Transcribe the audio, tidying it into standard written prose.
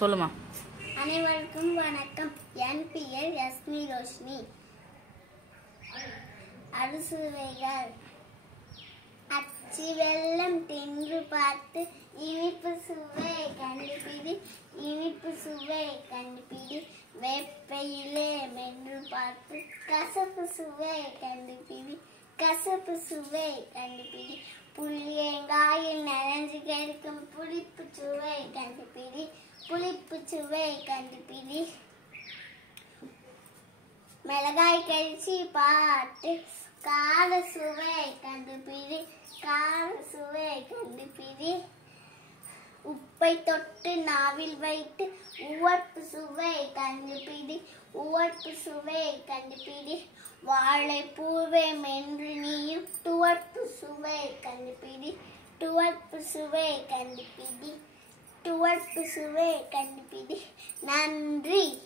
சொல்லுமா. அனைவருக்கும் வணக்கம். என் பெயர் யஸ்மி ரோஷினி. அறுசுவைகள். அச்சு வெல்லம் தின்று பார்த்து இனிப்பு சுவை கண்டுபிடி, இனிப்பு சுவை கண்டுபிடி. வேப்பையிலே மென்று பார்த்து கசப்பு சுவை கண்டுபிடி, கசப்பு சுவை கண்டுபிடி. புளியங்காயில் நனைஞ்சு கிடைக்கும் புளிப்பு சுவை கண்டுபிடி, புளிப்பு சுவை கண்டுபிடி. மிளகாய் கழிச்சு பார்த்து கார சுவை கண்டுபிடி, கார சுவை கண்டுபிடி. உப்பை தொட்டு நாவில் வைத்து உவர்ப்பு சுவை கண்டுபிடி, உவர்ப்பு சுவை கண்டுபிடி. வாழைப்பூவை மென்று நீயும் துவர்ப்பு சுவை கண்டுபிடி, துவர்ப்பு சுவை கண்டுபிடி, துவர்ப்பு சுவை கண்டுபிடி. நன்றி.